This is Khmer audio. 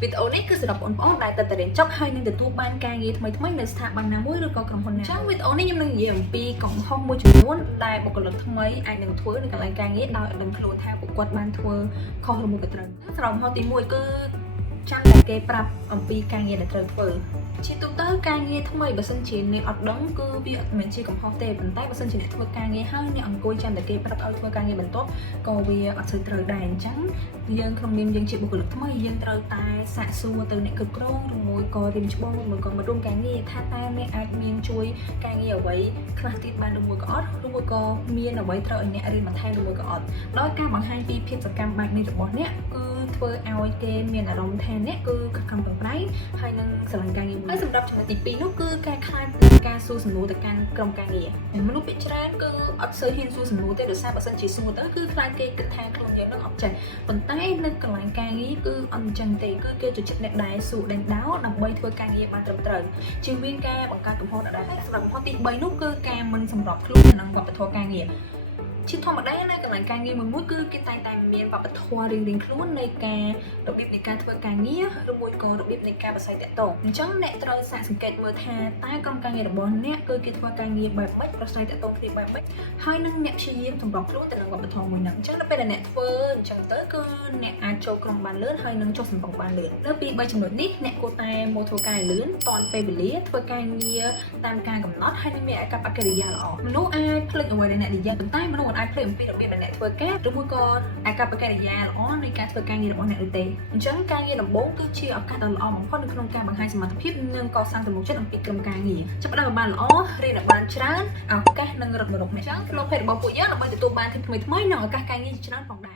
វីដេអូនេះគឺសម្រាប់បងប្អូនដែលទៅរៀនចប់ហើយនឹងទទួលបានការងារថ្មីៗនៅស្ថាប័នណាមួយឬក៏ក្រុមហ៊ុនណាចឹងវីដេអូនេះខ្ញុំនឹងនិយាយអំពីកំហុសមួយចំនួនដែលបុគ្គលិកថ្មីអាចនឹងធ្វើនៅកន្លែងការងារដោយអត់ដឹងខ្លួនថាពួកគាត់បានធ្វើខុសឬមួយក៏ត្រូវសម្រាប់កំហុសទី1គឺចាំតែគេប្រាប់អំពីការងារដែលត្រូវធ្វើជាទូទៅការងារថ្មីបើសិនជាអ្នកអត់ដឹងគឺវាអត់មែនជាកំហុសទេប៉ុន្តែបើសិនជាអ្នកធ្វើការងារហើយអ្នកអង្គុយចាំតែគេប្រាប់ឲ្យធ្វើការងារបន្ទាប់ក៏វាអត់សូវត្រូវដែរអញ្ចឹងយើងក្នុងនាមយើងជាបុគ្គលិកថ្មីយើងត្រូវតែសាកសួរទៅអ្នកគ្រប់គ្រងឬមួយក៏រៀនច្បងឬមួយក៏មករួមការងារថាតើអ្នកអាចមានជួយការងារអ្វីខ្លះទៀតបានឬមួយក៏អត់ឬមួយក៏មានអ្វីត្រូវឲ្យអ្នករៀនបន្ថែមឬមួយក៏អត់ដោយការបង្ហាញពីភាពសកម្មបែបនេះរបស់អ្នកគឺធ្វើឲ្យគេមានអារម្មណ៍ថាអ្នកគឺខិតខំប្រឹងប្រែងហើយនឹងស្រឡាញ់ការងារហើយសម្រាប់ចំណុចទី2នោះគឺការខ្លាចការសួរសំណួរទៅកាន់ក្រុមការងារមនុស្សភាគច្រើនគឺអត់សូវហ៊ានសួរសំណួរទេដោយសារបើសិនជាសួរទៅគឺខ្លាចគេគិតថាខ្លួនយើងនឹងអត់ចេះប៉ុន្តែនៅកន្លែងការងារគឺអត់អញ្ចឹងទេគឺគេចូលចិត្តអ្នកដែលសួរដេញដោលដើម្បីធ្វើការងារបានត្រឹមត្រូវជាងមានការបង្កើតកំហុសដដែលហើយសម្រាប់កំហុសទី3នោះគឺការមិនសម្របខ្លួននឹងវប្បធម៌ការងារជាធម្មតាណាកន្លែងការងារមួយគឺគេតែងតែមានវប្បធម៌រៀងៗខ្លួននៃការរបៀបនៃការធ្វើការងារឬមួយក៏របៀបនៃការប្រស័យតាក់ទងអញ្ចឹងអ្នកត្រូវសាកសង្កេតមើលថាតើក្រុមការងាររបស់អ្នកគឺគេធ្វើការងារបែបម៉េចប្រស័យតាក់ទងគ្នាបែបម៉េចហើយនឹងអ្នកព្យាយាមសម្របខ្លួនទៅនឹងវប្បធម៌មួយហ្នឹងអញ្ចឹងដល់ពេលដែលអ្នកធ្វើអញ្ចឹងទៅគឺអ្នកអាចចូលក្រុមបានលឿនហើយនឹងចុះសម្រុងបានលឿនលើពី3ចំណុចនេះអ្នកគួរតែមកធ្វើការលឿនតាន់ពេលវេលាធ្វើការងារតាមការកំណត់ហើយនឹងមានអាកប្បកិរិយាល្អមនុស្សអាចភ្លេចអ្វីដែលអ្នកនិយាយប៉ុន្តែមនុស្សអាចភ្លេចអំពីរបៀបដែលអ្នកធ្វើការឬមួយក៏អាកប្បកិរិយាល្អនៃការធ្វើការងាររបស់អ្នកដូចទេអញ្ចឹងការងារដំបូងគឺជាឱកាសដ៏ល្អបំផុតនៅក្នុងការបង្ហាញសមត្ថភាពនិងកសាងទំនុកចិត្តអំពីក្រុមការងារចាប់ផ្ដើមបានល្អរៀនឲ្យបានច្រើនឱកាសនិងរត់មករកអ្នកអញ្ចឹងក្នុងភេទរបស់ពួកយើងដើម្បីទទួលបានភាពថ្មីៗនិងឱកាសការងារជាច្រើនផងដែរ